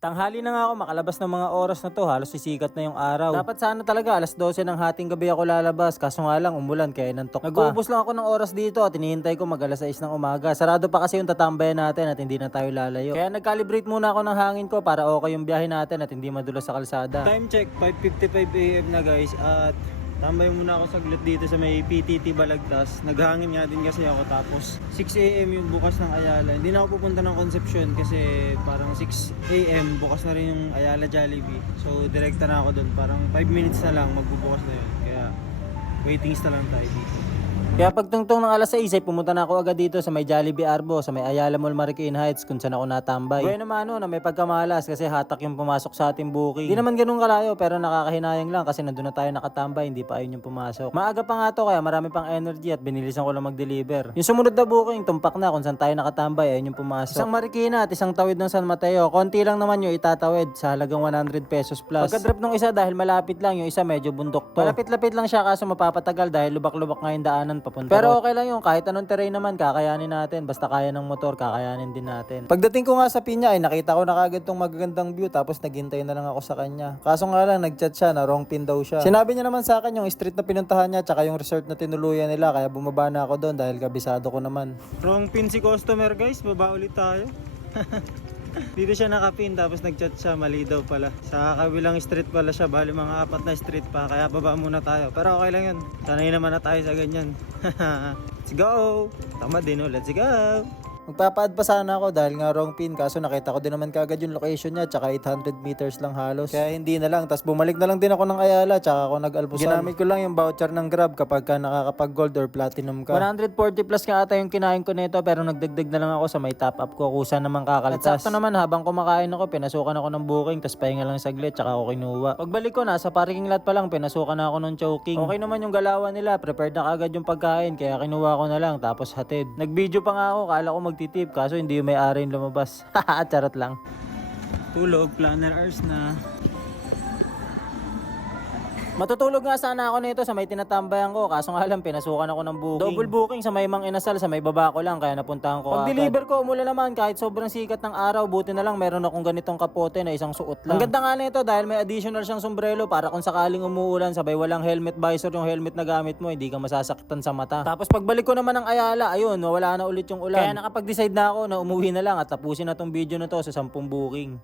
Tanghali na nga ako, makalabas ng mga oras na to, halos sisikat na yung araw. Dapat sana talaga alas 12 ng hating gabi ako lalabas, kaso nga lang umulan kaya nantok pa. Nag-uubos lang ako ng oras dito at hinihintay ko mag alas 6 ng umaga. Sarado pa kasi yung tatambayan natin at hindi na tayo lalayo. Kaya nag-calibrate muna ako ng hangin ko para okay yung biyahe natin at hindi madulas sa kalsada. Time check, 5:55 AM na guys at tambay muna ako saglit dito sa may PTT Balagtas. Naghangin nga din kasi ako tapos 6 AM yung bukas ng Ayala. Hindi na ako pupunta ng Concepcion kasi parang 6 AM bukas na rin yung Ayala Jollibee. So direkta na ako doon. Parang 5 minutes na lang magbubukas na yun. Kaya waitings na lang tayo dito. Kaya pagtungtong ng alas 6 ay pumunta na ako agad dito sa may Jollibee Arbo, sa may Ayala Mall Marikina Heights kung saan ako natambay. Bueno naman na may pagkamalas kasi hatak yung pumasok sa ating booking. Hindi naman ganun kalayo pero nakakahinayang lang kasi nandun na tayo nakatambay, hindi pa ayun yung pumasok. Maaga pa nga to kaya marami pang energy at binilisan ko lang mag-deliver. Yung sumunod na booking, tumpak na kung saan tayo nakatambay, ayun yung pumasok. Isang Marikina at isang tawid ng San Mateo. Konti lang naman yung itatawid sa halagang 100 pesos plus. Pagka-drop nung isa dahil malapit lang, yung isa medyo bundok to. Malapit-lapit lang siya kaso mapapatagal dahil lubak-lubak nga yung daanan papunta. Pero okay lang yun, kahit anong terrain naman kakayanin natin, basta kaya ng motor kakayanin din natin. Pagdating ko nga sa Pinya ay nakita ko na kagad tong magagandang view tapos naghintay na lang ako sa kanya. Kaso nga lang nagchat siya na wrong pin daw siya. Sinabi niya naman sa akin yung street na pinuntahan niya tsaka yung resort na tinuluyan nila kaya bumaba na ako doon dahil kabisado ko naman. Wrong pin si customer guys, baba ulit tayo. Dito siya nakapin tapos nagchat siya, mali daw pala. Sa kabilang street pala siya, bali mga 4 na street pa kaya baba muna tayo. Pero okay lang yun, sanay naman na tayo sa ganyan. Let's go! Tama din oh, let's go! Magpapaad pa sana ako dahil nga wrong pin kaso nakita ko din naman kagad yung location niya tsaka 800 meters lang halos. Kaya hindi na lang, tapos bumalik na lang din ako ng Ayala tsaka ako nag-almusal. Ginamit ko lang yung voucher ng Grab kapag ka nakakapag gold or platinum ka. 140 plus nga ata yung kinain ko nito pero nagdagdag na lang ako sa may top up ko kusa naman kakaltas. At sakto naman habang kumakain ako pinasukan ako ng booking tapos pahinga lang saglit tsaka ako kinuha. Pagbalik ko nasa parking lot pa lang pinasukan na ako ng choking. Okay naman yung galawan nila, prepared na kagad yung pagkain kaya kinuha ko na lang tapos hatid. Nag-video pa nga ako, kala ko magtitip kaso hindi yung may-ari yung lumabas. Charot lang. Tulog, planner hours na. Matutulog nga sana ako nito sa may tinatambayan ko kaso nga lang pinasukan ako ng booking. Double booking sa may Mang Inasal, sa may baba ko lang kaya napuntahan ko. Pag-deliver ko umulan naman kahit sobrang sikat ng araw, buti na lang meron akong ganitong kapote na isang suot lang. Ang ganda nga nito dahil may additional siyang sombrero para kung sakaling umuulan sabay walang helmet visor yung helmet na gamit mo, hindi ka masasaktan sa mata. Tapos pagbalik ko naman ng Ayala, ayun, wala na ulit yung ulan. Kaya nakapag-decide na ako na umuwi na lang at tapusin na tong video na to sa 10 booking.